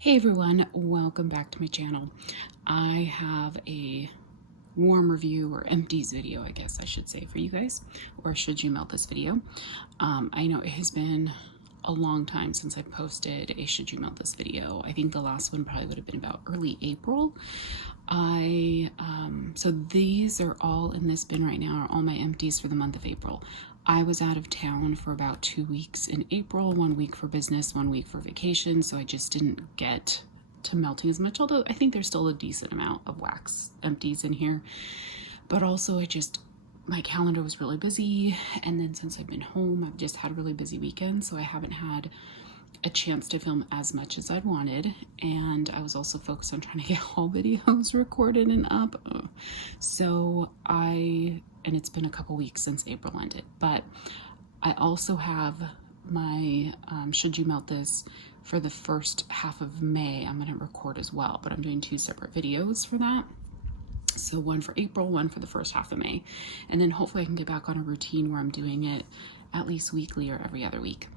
Hey everyone, welcome back to my channel. I have a warm review or empties video, I guess I should say, for you guys, or should you melt this video. I know it has been a long time since I posted a should you melt this video. I think the last one probably would have been about early April. So these are all in this bin right now, are all my empties for the month of April. I was out of town for about 2 weeks in April, 1 week for business, 1 week for vacation, so I just didn't get to melting as much, although I think there's still a decent amount of wax empties in here. But also my calendar was really busy, and then since I've been home, I've just had a really busy weekend, so I haven't had a chance to film as much as I'd wanted, and I was also focused on trying to get haul videos recorded and up. And it's been a couple weeks since April ended, but I also have my should you melt this for the first half of May. I'm going to record as well, but I'm doing 2 separate videos for that. So one for April, one for the first half of May, and then hopefully I can get back on a routine where I'm doing it at least weekly or every other week.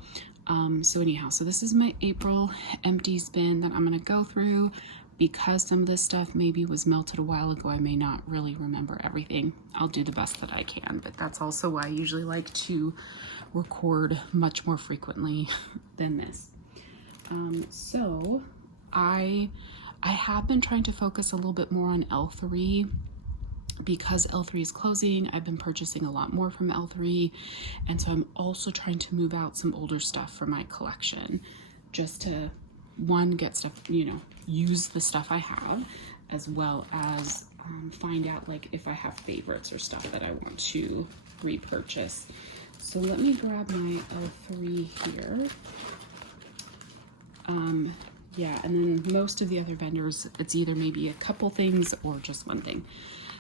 So this is my April empties bin that I'm going to go through. Because some of this stuff maybe was melted a while ago, I may not really remember everything. I'll do the best that I can, but that's also why I usually like to record much more frequently than this. So I have been trying to focus a little bit more on L3. Because L3 is closing, I've been purchasing a lot more from L3, and so I'm also trying to move out some older stuff from my collection, just to, one, get stuff, use the stuff I have, as well as find out like if I have favorites or stuff that I want to repurchase. So let me grab my L3 here. Yeah, and then most of the other vendors, it's either maybe a couple things or just one thing.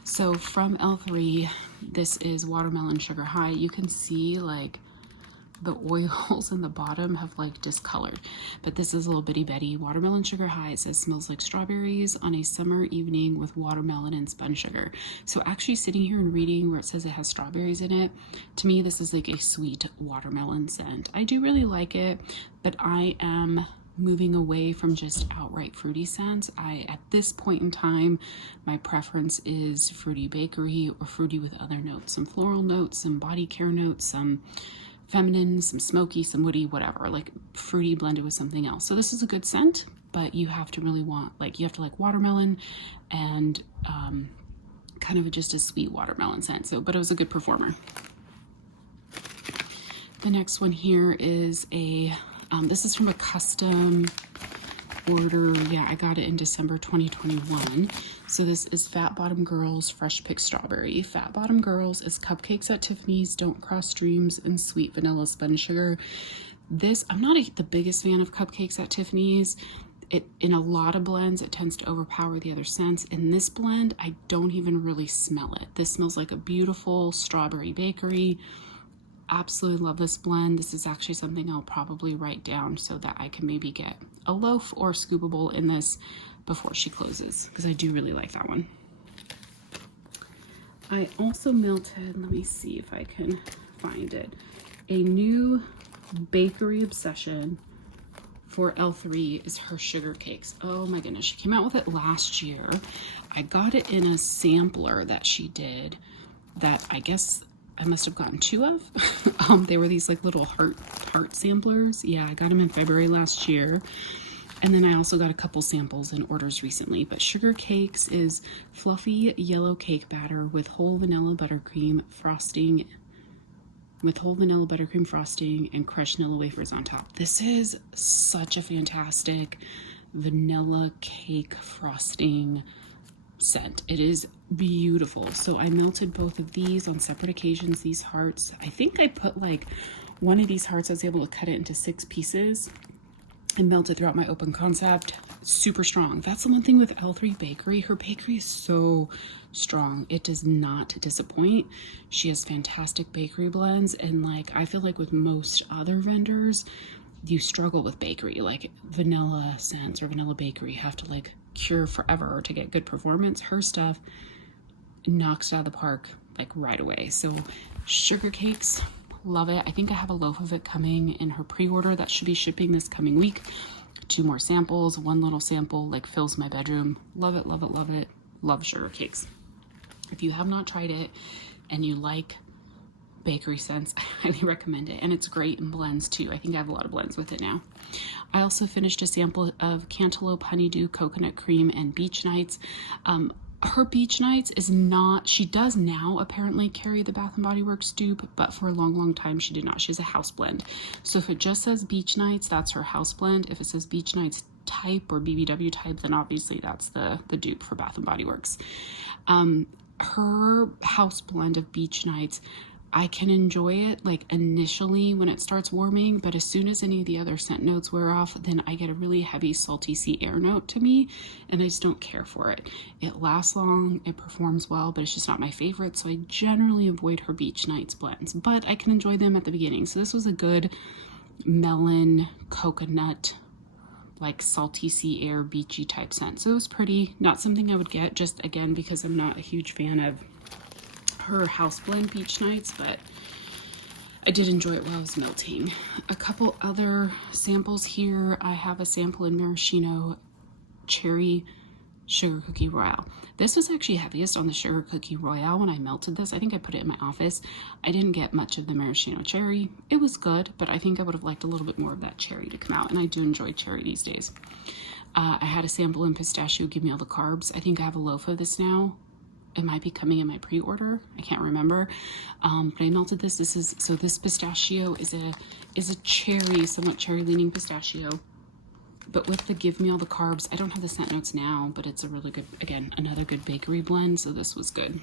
So from L3, this is Watermelon Sugar High. You can see like the oils in the bottom have like discolored, but this is a little bitty Betty. Watermelon Sugar High. It says smells like strawberries on a summer evening with watermelon and spun sugar. So actually sitting here and reading where it says it has strawberries in it, to me this is like a sweet watermelon scent. I do really like it, but I am moving away from just outright fruity scents. At this point in time, my preference is fruity bakery or fruity with other notes, some floral notes, some body care notes, some feminine, some smoky, some woody, whatever, like fruity blended with something else. So this is a good scent, but you have to really you have to like watermelon and kind of just a sweet watermelon scent. So, but it was a good performer. The next one here is this is from a custom order. Yeah, I got it in December 2021. So this is Fat Bottom Girls Fresh Picked Strawberry. Fat Bottom Girls is cupcakes at Tiffany's, don't cross streams, and sweet vanilla spun sugar. I'm not the biggest fan of cupcakes at Tiffany's. In a lot of blends, it tends to overpower the other scents. In this blend, I don't even really smell it. This smells like a beautiful strawberry bakery. Absolutely love this blend. This is actually something I'll probably write down so that I can maybe get a loaf or scoopable in this before she closes, because I do really like that one. I also melted, let me see if I can find it, a new bakery obsession for L3 is her sugar cakes. Oh my goodness, she came out with it last year. I got it in a sampler that she did that I guess I must have gotten 2 of. They were these like little heart samplers. Yeah, I got them in February last year. And then I also got a couple samples and orders recently. But Sugar Cakes is fluffy yellow cake batter with whole vanilla buttercream frosting, and crushed vanilla wafers on top. This is such a fantastic vanilla cake frosting scent. It is beautiful. So I melted both of these on separate occasions, these hearts. I think I put like one of these hearts, I was able to cut it into 6 pieces and melt it throughout my open concept. Super strong. That's the one thing with L3 Bakery. Her bakery is so strong. It does not disappoint. She has fantastic bakery blends, and like I feel like with most other vendors, you struggle with bakery, like vanilla scents or vanilla bakery have to like cure forever to get good performance. Her stuff knocks it out of the park like right away. So Sugar Cakes, love it. I think I have a loaf of it coming in her pre-order that should be shipping this coming week 2 more samples. One little sample like fills my bedroom. Love it, love it, love it. Love sugar cakes. If you have not tried it and you like bakery scents, I highly recommend it. And it's great in blends too. I think I have a lot of blends with it now. I also finished a sample of Cantaloupe Honeydew Coconut Cream and Beach Nights. Her Beach Nights is not, she does now apparently carry the Bath & Body Works dupe, but for a long time she did not. She has a house blend. So if it just says Beach Nights, that's her house blend. If it says Beach Nights type or BBW type, then obviously that's the dupe for Bath & Body Works. Her house blend of Beach Nights, I can enjoy it like initially when it starts warming, but as soon as any of the other scent notes wear off, then I get a really heavy salty sea air note to me, and I just don't care for it. It lasts long, it performs well, but it's just not my favorite, so I generally avoid her Beach Nights blends, but I can enjoy them at the beginning. So this was a good melon, coconut, like salty sea air, beachy type scent. So it was pretty, not something I would get, just again because I'm not a huge fan of her house blend Beach Nights, but I did enjoy it while I was melting. A couple other samples here. I have a sample in Maraschino Cherry Sugar Cookie Royale. This was actually heaviest on the Sugar Cookie Royale when I melted this. I think I put it in my office. I didn't get much of the Maraschino Cherry. It was good, but I think I would have liked a little bit more of that cherry to come out, and I do enjoy cherry these days. I had a sample in Pistachio Give Me All the Carbs. I think I have a loaf of this now. It might be coming in my pre-order. I can't remember. But I melted this. This pistachio is a cherry, somewhat cherry leaning pistachio. But with the Give Me All the Carbs, I don't have the scent notes now, but it's a really good, again, another good bakery blend. So this was good.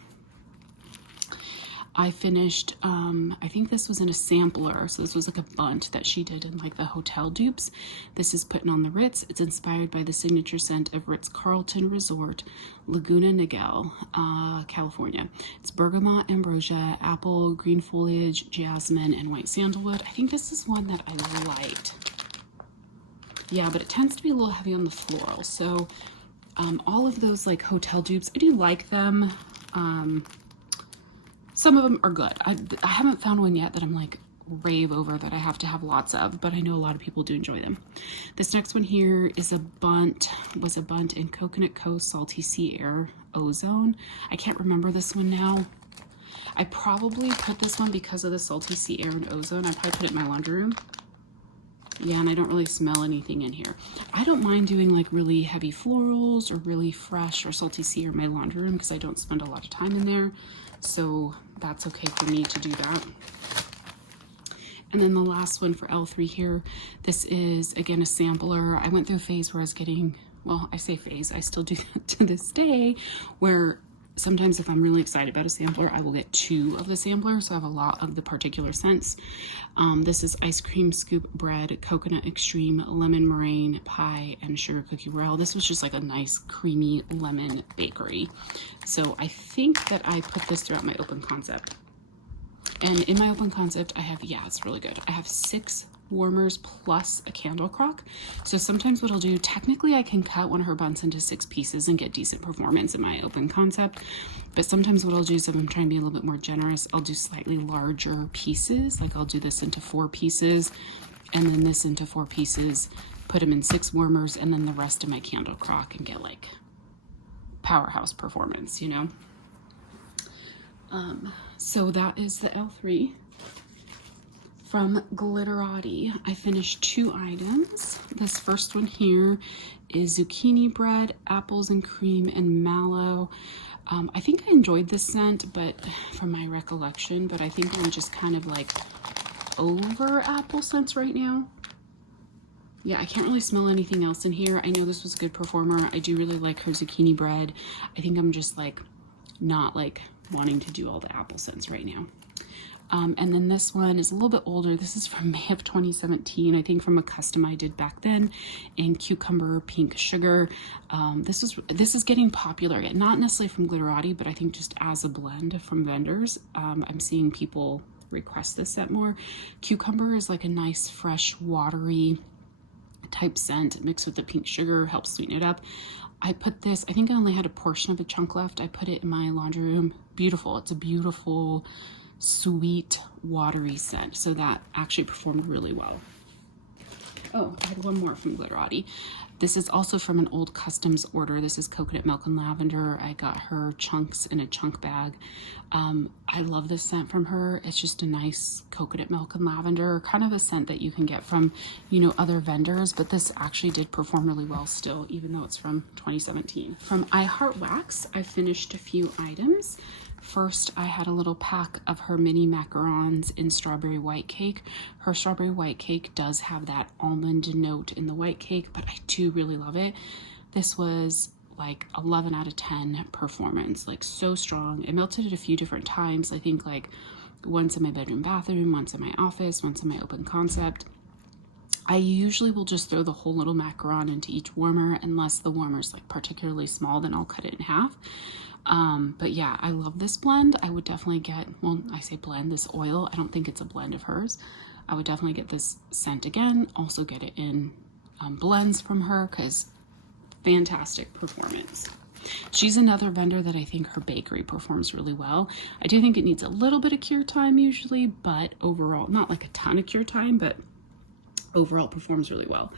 I finished, I think this was in a sampler. So this was like a bunt that she did in like the hotel dupes. This is Putting on the Ritz. It's inspired by the signature scent of Ritz-Carlton Resort, Laguna Niguel, California. It's bergamot, ambrosia, apple, green foliage, jasmine, and white sandalwood. I think this is one that I liked. Yeah, but it tends to be a little heavy on the floral. So all of those like hotel dupes, I do like them. Some of them are good. I haven't found one yet that I'm like rave over that I have to have lots of, but I know a lot of people do enjoy them. This next one here is was a bunt in Coconut Coast Salty Sea Air Ozone. I can't remember this one now. I probably put this one because of the Salty Sea Air and Ozone. I probably put it in my laundry room. Yeah, and I don't really smell anything in here. I don't mind doing like really heavy florals or really fresh or salty sea air in my laundry room because I don't spend a lot of time in there. So that's okay for me to do that. And then the last one for L3 here, this is again a sampler. I went through a phase where I was getting, well, I say phase, I still do that to this day, where sometimes if I'm really excited about a sampler, I will get 2 of the samplers, so I have a lot of the particular scents. This is Ice Cream Scoop Bread, Coconut Extreme, Lemon Meringue Pie, and Sugar Cookie Royale. This was just like a nice creamy lemon bakery. So I think that I put this throughout my open concept. And in my open concept, I have, yeah, it's really good. I have 6 warmers plus a candle crock. So sometimes what I'll do, technically I can cut one of her buns into 6 pieces and get decent performance in my open concept. But sometimes what I'll do is if I'm trying to be a little bit more generous, I'll do slightly larger pieces. Like I'll do this into 4 pieces and then this into 4 pieces, put them in 6 warmers and then the rest in my candle crock and get like powerhouse performance, you know? So that is the L3. From Glitterati, I finished 2 items. This first one here is zucchini bread, apples and cream, and mallow. I think I enjoyed this scent, but from my recollection, but I think I'm just kind of like over apple scents right now. Yeah, I can't really smell anything else in here. I know this was a good performer. I do really like her zucchini bread. I think I'm just like not like wanting to do all the apple scents right now. And then this one is a little bit older. This is from May of 2017, I think, from a custom I did back then in Cucumber Pink Sugar. This is getting popular, not necessarily from Glitterati, but I think just as a blend from vendors. I'm seeing people request this scent more. Cucumber is like a nice, fresh, watery type scent mixed with the pink sugar, helps sweeten it up. I put this, I think I only had a portion of a chunk left. I put it in my laundry room. Beautiful. It's a beautiful, sweet, watery scent. So that actually performed really well. Oh, I had one more from Glitterati. This is also from an old customs order. This is Coconut Milk and Lavender. I got her chunks in a chunk bag. I love this scent from her. It's just a nice coconut milk and lavender, kind of a scent that you can get from, you know, other vendors, but this actually did perform really well still, even though it's from 2017. From I Heart Wax, I finished a few items. First, I had a little pack of her mini macarons in strawberry white cake. Her strawberry white cake does have that almond note in the white cake, but I do really love it. This was like 11 out of 10 performance, like so strong. It melted at a few different times. I think like once in my bedroom bathroom, once in my office, once in my open concept. I usually will just throw the whole little macaron into each warmer, unless the warmer's like particularly small, then I'll cut it in half. But yeah, I love this blend. I would definitely get, well, I say blend, this oil. I don't think it's a blend of hers. I would definitely get this scent again. Also get it in blends from her, because fantastic performance. She's another vendor that I think her bakery performs really well. I do think it needs a little bit of cure time usually, but overall, not like a ton of cure time, but overall performs really well.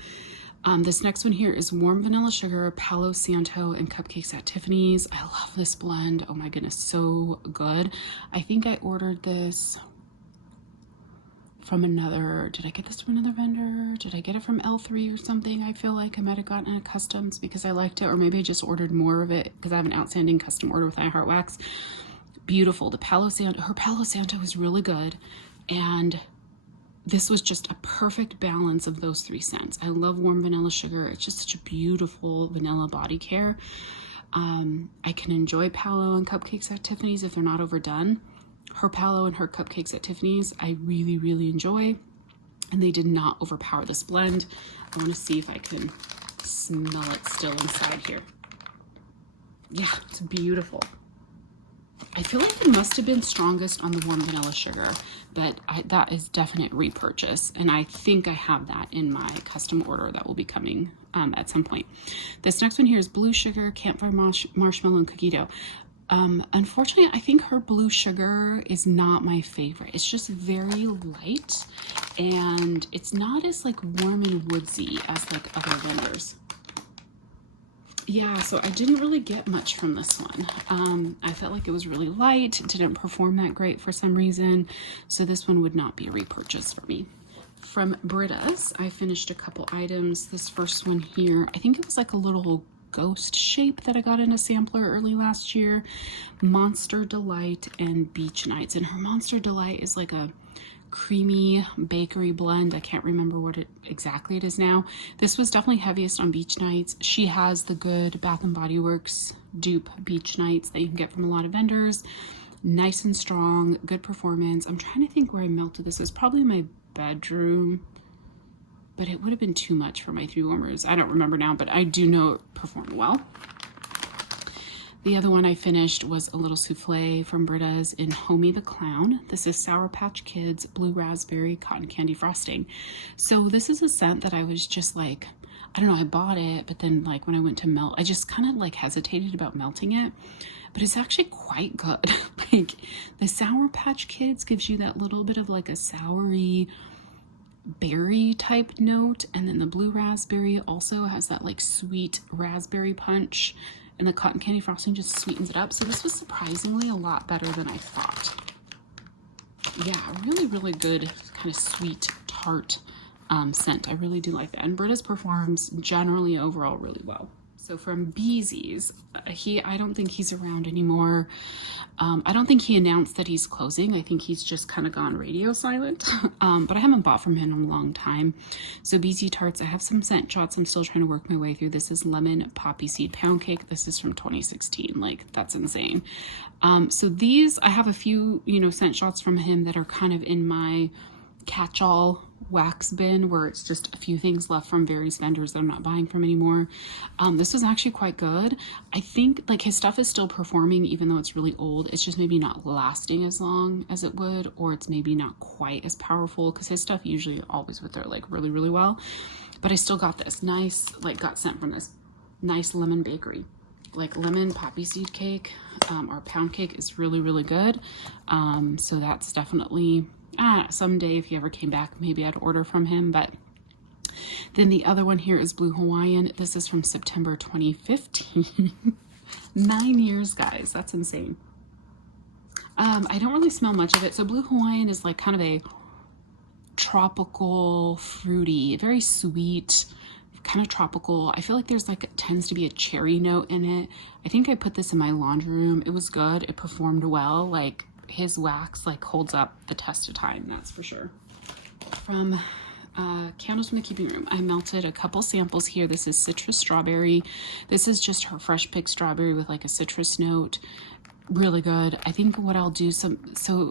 This next one here is Warm Vanilla Sugar, Palo Santo, and Cupcakes at Tiffany's. I love this blend. Oh my goodness, so good. I think I ordered this from another, did I get this from another vendor? Did I get it from L3 or something? I feel like I might have gotten it at customs because I liked it, or maybe I just ordered more of it because I have an outstanding custom order with I Heart Wax. Beautiful. The Palo Santo, her Palo Santo is really good, and this was just a perfect balance of those three scents. I love Warm Vanilla Sugar. It's just such a beautiful vanilla body care. I can enjoy Palo and Cupcakes at Tiffany's if they're not overdone. Her Palo and her Cupcakes at Tiffany's I really, really enjoy, and they did not overpower this blend. I want to see if I can smell it still inside here. Yeah, it's beautiful. I feel like it must have been strongest on the Warm Vanilla Sugar, but that is definite repurchase, and I think I have that in my custom order that will be coming at some point. This next one here is Blue Sugar, Campfire Marshmallow, and Cookie Dough. Unfortunately, I think her Blue Sugar is not my favorite. It's just very light, and it's not as like warm and woodsy as like other vendors. Yeah, so I didn't really get much from this one. I felt like it was really light. It didn't perform that great for some reason, so this one would not be a repurchase for me. From Britta's, I finished a couple items. This first one here, I think it was like a little ghost shape that I got in a sampler early last year. Monster Delight and Beach Nights, and her Monster Delight is like a creamy bakery blend. I can't remember what exactly it is now. This was definitely heaviest on Beach Nights. She has the good Bath and Body Works dupe Beach Nights that you can get from a lot of vendors. Nice and strong, good performance. I'm trying to think where I melted this. It was probably in my bedroom, but it would have been too much for my 3 warmers. I don't remember now, but I do know it performed well. The other one I finished was a little souffle from Britta's in Homie the Clown. This is Sour Patch Kids Blue Raspberry Cotton Candy Frosting. So this is a scent that I was just like, I don't know, I bought it, but then like when I went to melt, I just kind of like hesitated about melting it, but it's actually quite good. Like the Sour Patch Kids gives you that little bit of like a soury berry type note, and then the blue raspberry also has that like sweet raspberry punch, and the cotton candy frosting just sweetens it up. So this was surprisingly a lot better than I thought. Yeah, really, really good kind of sweet tart scent. I really do like that. And Britta's performs generally overall really well. So from Beezy's, I don't think he's around anymore. I don't think he announced that he's closing. I think he's just kind of gone radio silent. But I haven't bought from him in a long time. So Beezy Tarts, I have some scent shots I'm still trying to work my way through. This is Lemon Poppy Seed Pound Cake. This is from 2016. Like, that's insane. So these, I have a few, scent shots from him that are kind of in my catch-all wax bin, where it's just a few things left from various vendors that I'm not buying from anymore. This was actually quite good. I think like his stuff is still performing even though it's really old. It's just maybe not lasting as long as it would, or it's maybe not quite as powerful, because his stuff usually always with their like really, really well. But I still got this nice, like got sent from this nice lemon bakery, like lemon poppy seed cake. Our pound cake is really, really good. So that's definitely someday if he ever came back, maybe I'd order from him. But Then the other one here is Blue Hawaiian. This is from September 2015. 9 years, guys. That's insane. I don't really smell much of it. So Blue Hawaiian is like kind of a tropical, fruity, very sweet, kind of tropical. I feel like there's like, tends to be a cherry note in it. I think I put this in my laundry room. It was good. It performed well. Like his wax like holds up the test of time, that's for sure. From Candles from the Keeping Room, I melted a couple samples here. This is Citrus Strawberry. This is just her fresh picked strawberry with like a citrus note. Really good. I think what I'll do, so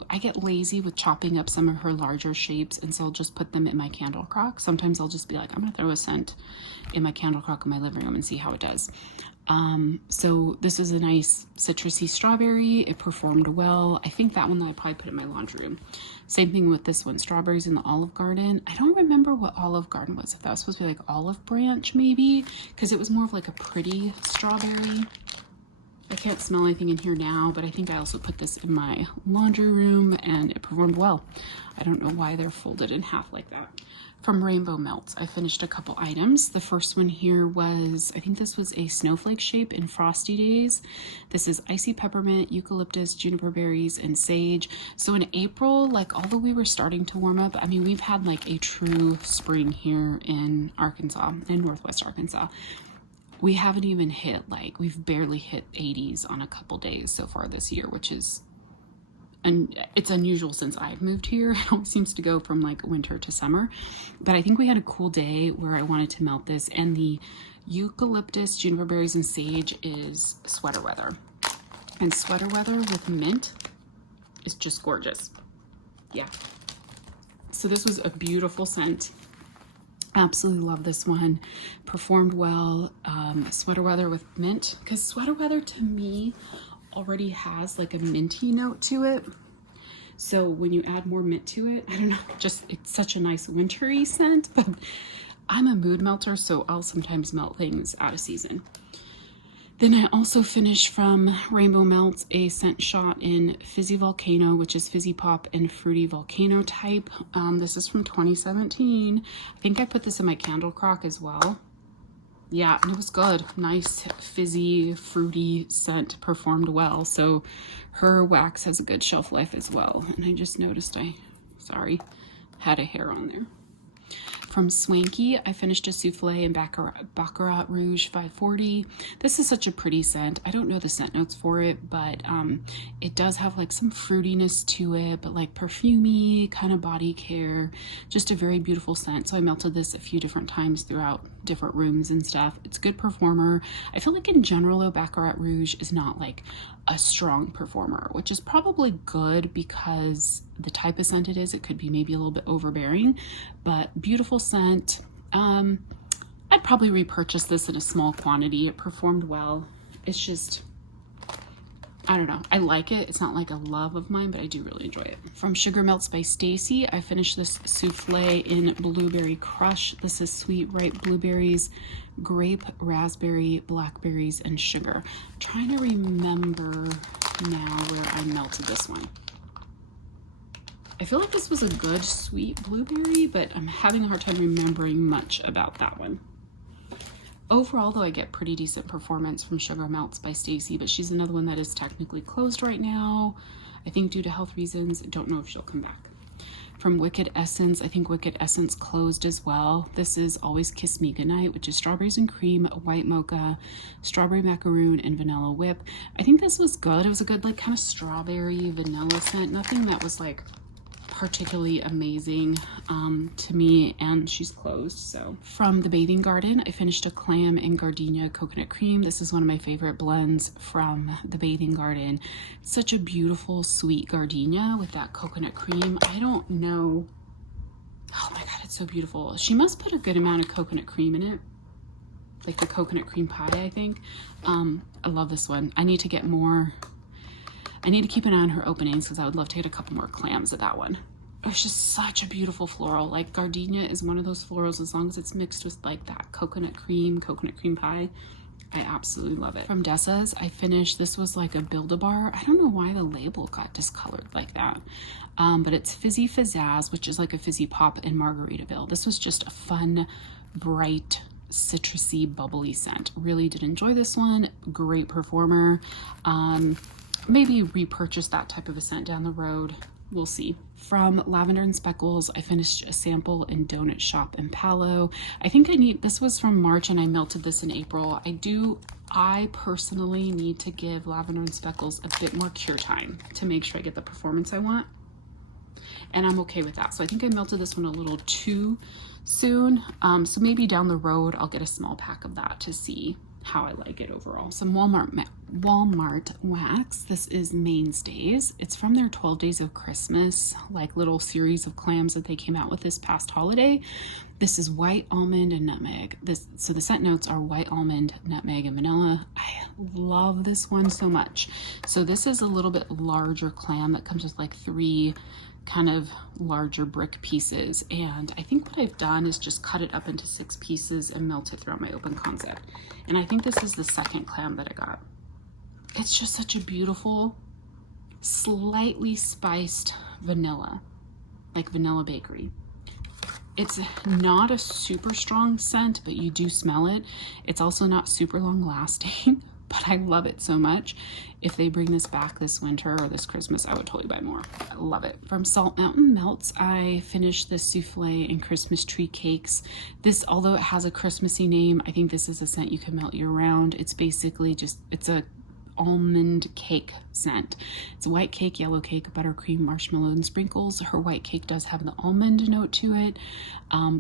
I get lazy with chopping up some of her larger shapes, and so I'll just put them in my candle crock. Sometimes I'll just be like, I'm gonna throw a scent in my candle crock in my living room and see how it does. So this is a nice citrusy strawberry. It performed well. I think that one I'll probably put in my laundry room. Same thing with this one, Strawberries in the Olive Garden. I don't remember what Olive Garden was, if that was supposed to be like Olive Branch maybe, because it was more of like a pretty strawberry. I can't smell anything in here now, but I think I also put this in my laundry room and it performed well. I don't know why they're folded in half like that. From Rainbow Melts, I finished a couple items. The first one here was, I think this was a snowflake shape in Frosty Days. This is Icy Peppermint, Eucalyptus, Juniper Berries, and Sage. So in April, like although we were starting to warm up, I mean, we've had like a true spring here in Arkansas, in Northwest Arkansas. We haven't even hit, like, we've barely hit 80s on a couple days so far this year, which is, and it's unusual since I've moved here. It always seems to go from like winter to summer. But I think we had a cool day where I wanted to melt this, and the Eucalyptus, Juniper Berries, and Sage is Sweater Weather. And Sweater Weather with mint is just gorgeous. Yeah. So this was a beautiful scent. Absolutely love this one. Performed well. Sweater Weather with mint, because Sweater Weather to me already has like a minty note to it. So when you add more mint to it, I don't know, just it's such a nice wintry scent. But I'm a mood melter, so I'll sometimes melt things out of season. Then I also finished from Rainbow Melts a scent shot in Fizzy Volcano, which is Fizzy Pop and Fruity Volcano type. This is from 2017. I think I put this in my candle crock as well. Yeah, and it was good. Nice, fizzy, fruity scent, performed well. So her wax has a good shelf life as well. And I just noticed had a hair on there. From Swanky, I finished a souffle in Baccarat Rouge 540. This is such a pretty scent. I don't know the scent notes for it, but it does have like some fruitiness to it, but like perfumey, kind of body care. Just a very beautiful scent. So I melted this a few different times throughout different rooms and stuff. It's a good performer. I feel like in general though, Baccarat Rouge is not like a strong performer, which is probably good because the type of scent it is, it could be maybe a little bit overbearing, but beautiful scent. I'd probably repurchase this in a small quantity. It performed well. It's just, I don't know. I like it. It's not like a love of mine, but I do really enjoy it. From Sugar Melts by Stacy, I finished this souffle in Blueberry Crush. This is sweet ripe blueberries, grape, raspberry, blackberries, and sugar. I'm trying to remember now where I melted this one. I feel like this was a good sweet blueberry, but I'm having a hard time remembering much about that one. Overall, though, I get pretty decent performance from Sugar Melts by Stacy, but she's another one that is technically closed right now. I think due to health reasons. I don't know if she'll come back. From Wicked Essence, I think Wicked Essence closed as well. This is Always Kiss Me Goodnight, which is strawberries and cream, white mocha, strawberry macaroon, and vanilla whip. I think this was good. It was a good, like, kind of strawberry vanilla scent. Nothing that was, like, particularly amazing to me, and she's closed. So from the Bathing Garden, I finished a clam and gardenia coconut cream. This is one of my favorite blends from the Bathing Garden. Such a beautiful sweet gardenia with that coconut cream. I don't know, oh my god, it's so beautiful. She must put a good amount of coconut cream in it, like the coconut cream pie, I think. I love this one. I need to get more. I need to keep an eye on her openings because I would love to get a couple more clams of that one. It's just such a beautiful floral. Like, gardenia is one of those florals, as long as it's mixed with like that coconut cream pie, I absolutely love it. From Dessa's, I finished, this was like a Build-A-Bar. I don't know why the label got discolored like that. But it's Fizzy Fizzazz, which is like a fizzy pop in Margaritaville. This was just a fun, bright, citrusy, bubbly scent. Really did enjoy this one. Great performer. Maybe repurchase that type of a scent down the road. We'll see. From Lavender and Speckles, I finished a sample in Donut Shop in Palo. I think this was from March and I melted this in April. I personally need to give Lavender and Speckles a bit more cure time to make sure I get the performance I want. And I'm okay with that. So I think I melted this one a little too soon. So maybe down the road, I'll get a small pack of that to see how I like it overall. Some Walmart wax. This is Mainstays. It's from their 12 Days of Christmas, like little series of clams that they came out with this past holiday. This is white almond and nutmeg. So the scent notes are white almond, nutmeg, and vanilla. I love this one so much. So this is a little bit larger clam that comes with like 3 kind of larger brick pieces, and I think what I've done is just cut it up into 6 pieces and melt it throughout my open concept. And I think this is the second clam that I got. It's just such a beautiful, slightly spiced vanilla, like vanilla bakery. It's not a super strong scent, but you do smell it. It's also not super long lasting, but I love it so much. If they bring this back this winter or this Christmas, I would totally buy more. I love it. From Salt Mountain Melts, I finished this souffle and Christmas tree cakes. This, although it has a Christmassy name, I think this is a scent you can melt year round. It's basically it's a almond cake scent. It's white cake, yellow cake, buttercream, marshmallow, and sprinkles. Her white cake does have the almond note to it,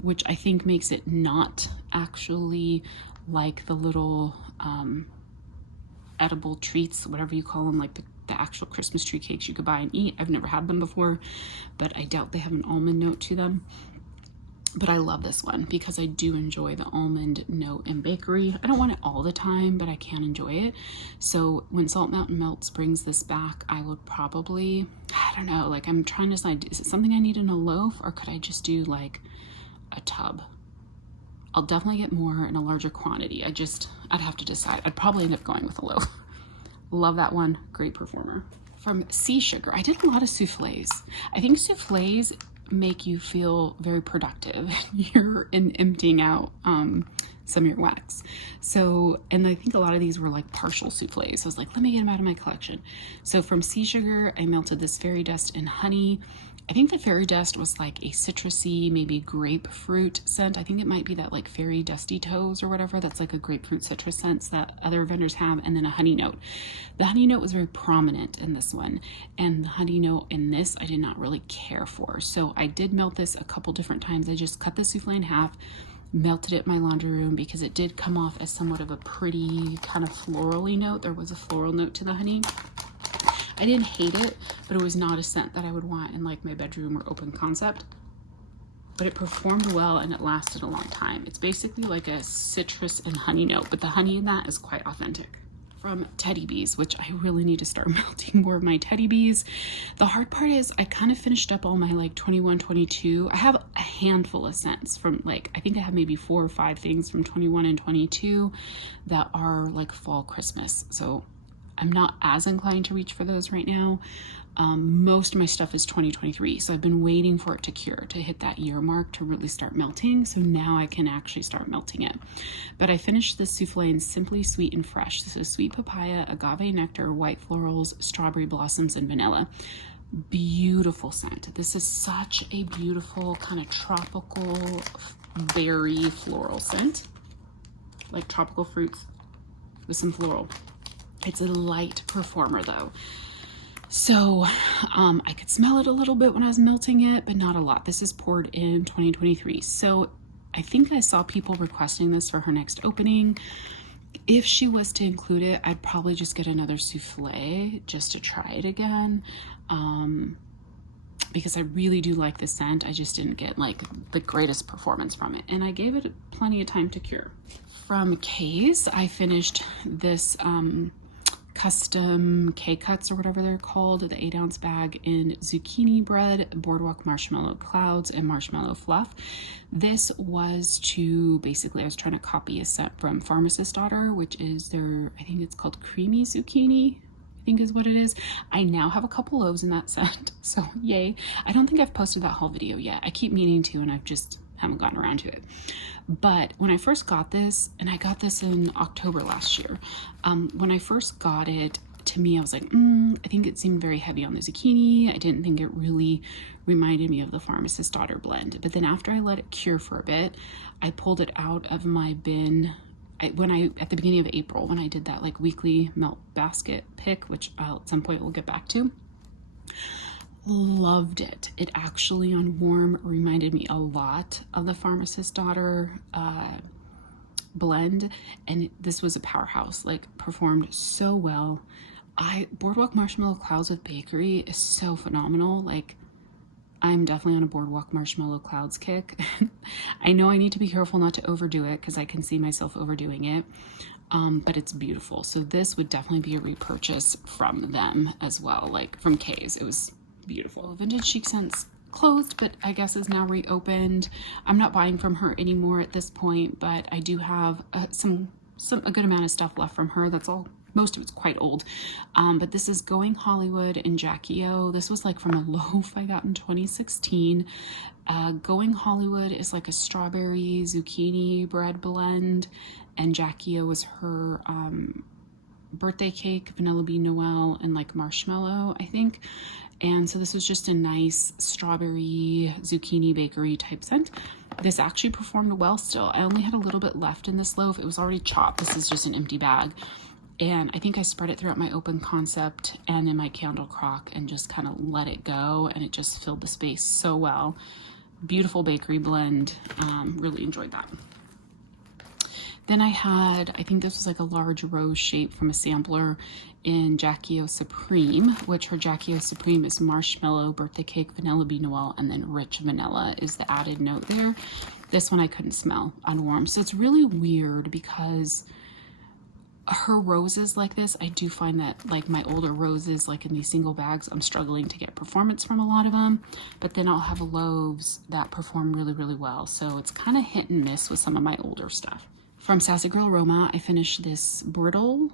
which I think makes it not actually like the little edible treats, whatever you call them, like the actual Christmas tree cakes you could buy and eat. I've never had them before, but I doubt they have an almond note to them. But I love this one because I do enjoy the almond note in bakery. I don't want it all the time, but I can enjoy it. So when Salt Mountain Melts brings this back, I would probably, I don't know, like I'm trying to decide, is it something I need in a loaf or could I just do like a tub? I'll definitely get more in a larger quantity. I'd have to decide. I'd probably end up going with a loaf. Love that one. Great performer. From Sea Sugar, I did a lot of souffles. I think souffles make you feel very productive. You're emptying out some of your wax. So, and I think a lot of these were like partial souffles. So I was like, let me get them out of my collection. So from Sea Sugar, I melted this fairy dust in honey. I think the fairy dust was like a citrusy, maybe grapefruit scent. I think it might be that like fairy dusty toes or whatever. That's like a grapefruit citrus scent that other vendors have, and then a honey note. The honey note was very prominent in this one, and the honey note in this I did not really care for. So I did melt this a couple different times. I just cut the souffle in half, melted it in my laundry room because it did come off as somewhat of a pretty kind of florally note. There was a floral note to the honey. I didn't hate it, but it was not a scent that I would want in like my bedroom or open concept. But it performed well and it lasted a long time. It's basically like a citrus and honey note, but the honey in that is quite authentic. From Teddy Bees, which I really need to start melting more of my Teddy Bees. The hard part is I kind of finished up all my like 21, 22. I have a handful of scents from like, I think I have maybe 4 or 5 things from 21 and 22 that are like fall Christmas. So I'm not as inclined to reach for those right now. Most of my stuff is 2023, so I've been waiting for it to cure, to hit that year mark to really start melting, so now I can actually start melting it. But I finished this souffle in Simply Sweet and Fresh. This is sweet papaya, agave nectar, white florals, strawberry blossoms, and vanilla. Beautiful scent. This is such a beautiful kind of tropical berry floral scent, like tropical fruits with some floral. It's a light performer though. So I could smell it a little bit when I was melting it, but not a lot. This is poured in 2023. So I think I saw people requesting this for her next opening. If she was to include it, I'd probably just get another souffle just to try it again. Because I really do like the scent. I just didn't get like the greatest performance from it. And I gave it plenty of time to cure. From K's, I finished this custom K-Cuts or whatever they're called, the 8-ounce bag in zucchini bread, boardwalk marshmallow clouds, and marshmallow fluff. This was to basically, I was trying to copy a scent from Pharmacist Daughter, which is their, I think it's called creamy zucchini. I think is what it is. I now have a couple loaves in that scent, so yay. I don't think I've posted that whole video yet. I keep meaning to, and I've just haven't gotten around to it. But when I first got this, and I got this in October last year, when I first got it, to me, I was like, I think it seemed very heavy on the zucchini. I didn't think it really reminded me of the Pharmacist's Daughter blend. But then after I let it cure for a bit, I pulled it out of my bin at the beginning of April, when I did that like weekly melt basket pick, which I'll at some point we'll get back to. Loved it. It actually on warm reminded me a lot of the Pharmacist's Daughter blend, and this was a powerhouse, like performed so well. Boardwalk Marshmallow Clouds with Bakery is so phenomenal. Like, I'm definitely on a Boardwalk Marshmallow Clouds kick. I know I need to be careful not to overdo it because I can see myself overdoing it, but it's beautiful. So this would definitely be a repurchase from them as well, like from Kay's. It was beautiful. Vintage Chic Scents closed, but I guess is now reopened. I'm not buying from her anymore at this point, but I do have a good amount of stuff left from her. That's all. Most of it's quite old, but this is Going Hollywood and Jackie O. This was like from a loaf I got in 2016. Going Hollywood is like a strawberry zucchini bread blend, and Jackie O is her birthday cake, Vanilla Bean Noel, and like marshmallow, I think. And so this was just a nice strawberry zucchini bakery type scent. This actually performed well still. I only had a little bit left in this loaf. It was already chopped. This is just an empty bag. And I think I spread it throughout my open concept and in my candle crock and just kind of let it go. And it just filled the space so well. Beautiful bakery blend. Really enjoyed that. Then I had, I think this was like a large rose shape from a sampler in Jackie O Supreme, which her Jackie O Supreme is marshmallow, birthday cake, Vanilla Bean Noel, and then rich vanilla is the added note there. This one I couldn't smell on warm. So it's really weird because her roses like this, I do find that like my older roses, like in these single bags, I'm struggling to get performance from a lot of them, but then I'll have loaves that perform really, really well. So it's kind of hit and miss with some of my older stuff. From Sassy Girl Aroma, I finished this brittle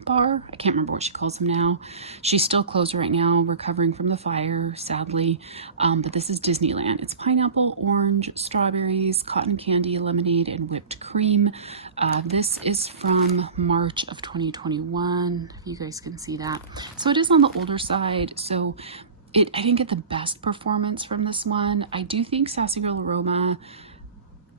bar. I can't remember what she calls them now. She's still closed right now, recovering from the fire, sadly. But this is Disneyland. It's pineapple, orange, strawberries, cotton candy, lemonade, and whipped cream. This is from March of 2021. You guys can see that. So it is on the older side. So I didn't get the best performance from this one. I do think Sassy Girl Aroma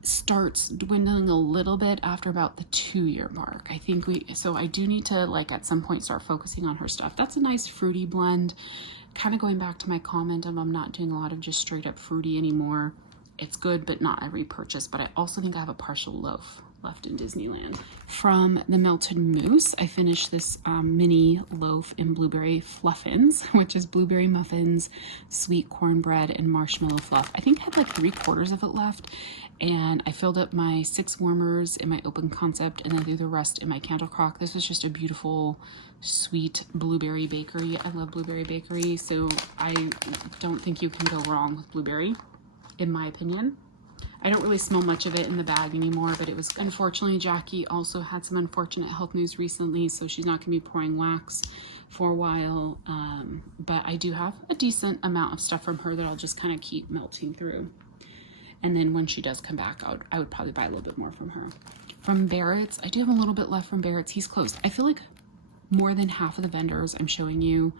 starts dwindling a little bit after about the 2-year mark. I think so I do need to like at some point start focusing on her stuff. That's a nice fruity blend. Kind of going back to my comment of I'm not doing a lot of just straight up fruity anymore. It's good, but not a repurchase. But I also think I have a partial loaf left in Disneyland. From the Melted Mousse, I finished this mini loaf in blueberry fluffins, which is blueberry muffins, sweet cornbread, and marshmallow fluff. I think I had like 3/4 of it left, and I filled up my 6 warmers in my open concept and then threw the rest in my candle crock. This was just a beautiful, sweet blueberry bakery. I love blueberry bakery, so I don't think you can go wrong with blueberry, in my opinion. I don't really smell much of it in the bag anymore, but it was, unfortunately, Jackie also had some unfortunate health news recently, so she's not going to be pouring wax for a while. But I do have a decent amount of stuff from her that I'll just kind of keep melting through. And then when she does come back, I would probably buy a little bit more from her. From Barrett's, I do have a little bit left from Barrett's. He's closed. I feel like more than half of the vendors I'm showing you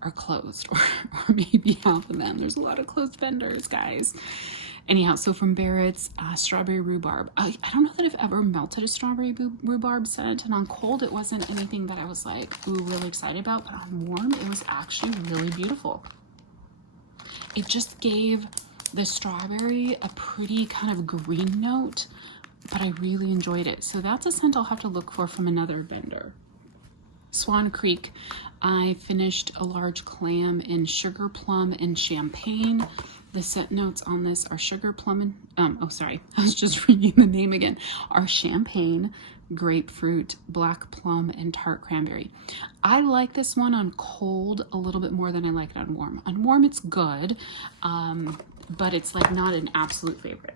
are closed, or maybe half of them. There's a lot of closed vendors, guys. Anyhow, so from Barrett's, strawberry rhubarb. I don't know that I've ever melted a strawberry rhubarb scent, and on cold it wasn't anything that I was like, ooh, really excited about, but on warm it was actually really beautiful. It just gave the strawberry a pretty kind of green note, but I really enjoyed it. So that's a scent I'll have to look for from another vendor. Swan Creek, I finished a large clam in sugar plum and champagne. The scent notes on this are sugar plum and, oh sorry, I was just reading the name again, are champagne, grapefruit, black plum, and tart cranberry. I like this one on cold a little bit more than I like it on warm. On warm it's good, but it's like not an absolute favorite.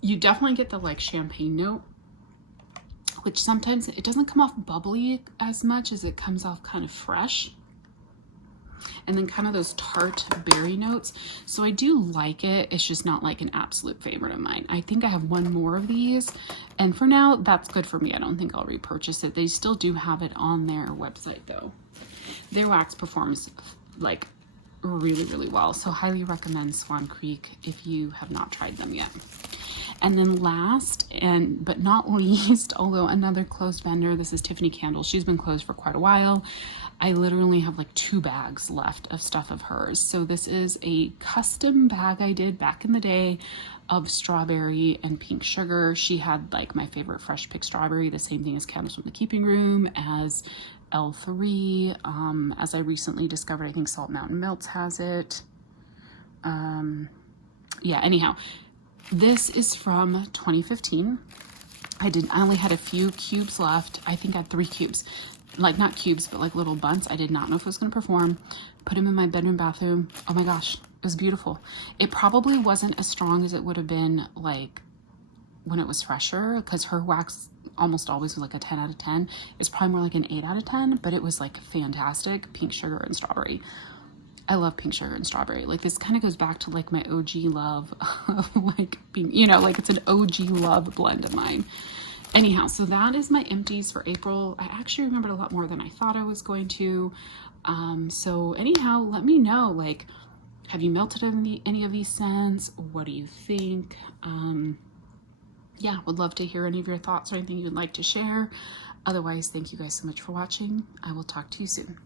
You definitely get the like champagne note which sometimes it doesn't come off bubbly as much as it comes off kind of fresh. And then kind of those tart berry notes. So I do like it. It's just not like an absolute favorite of mine. I think I have one more of these. And for now, that's good for me. I don't think I'll repurchase it. They still do have it on their website though. Their wax performs like really, really well. So highly recommend Swan Creek if you have not tried them yet. And then last and but not least, although another closed vendor, this is Tiffany Candles. She's been closed for quite a while. I literally have like 2 bags left of stuff of hers. So this is a custom bag I did back in the day of strawberry and pink sugar. She had like my favorite fresh picked strawberry, the same thing as Candles from the Keeping Room, as L3. As I recently discovered, I think Salt Mountain Melts has it. Yeah, anyhow, this is from 2015. I only had a few cubes left. I think I had 3 cubes. Like not cubes, but like little bunts. I did not know if it was going to perform. Put them in my bedroom, bathroom. Oh my gosh, it was beautiful. It probably wasn't as strong as it would have been like when it was fresher, because her wax almost always was like a 10 out of 10. It's probably more like an 8 out of 10, but it was like fantastic. Pink sugar and strawberry. I love pink sugar and strawberry. Like this kind of goes back to like my OG love of like being, you know, like it's an OG love blend of mine. Anyhow, so that is my empties for April. I actually remembered a lot more than I thought I was going to. So anyhow, let me know, like, have you melted any of these scents? What do you think? Yeah, would love to hear any of your thoughts or anything you would like to share. Otherwise, thank you guys so much for watching. I will talk to you soon.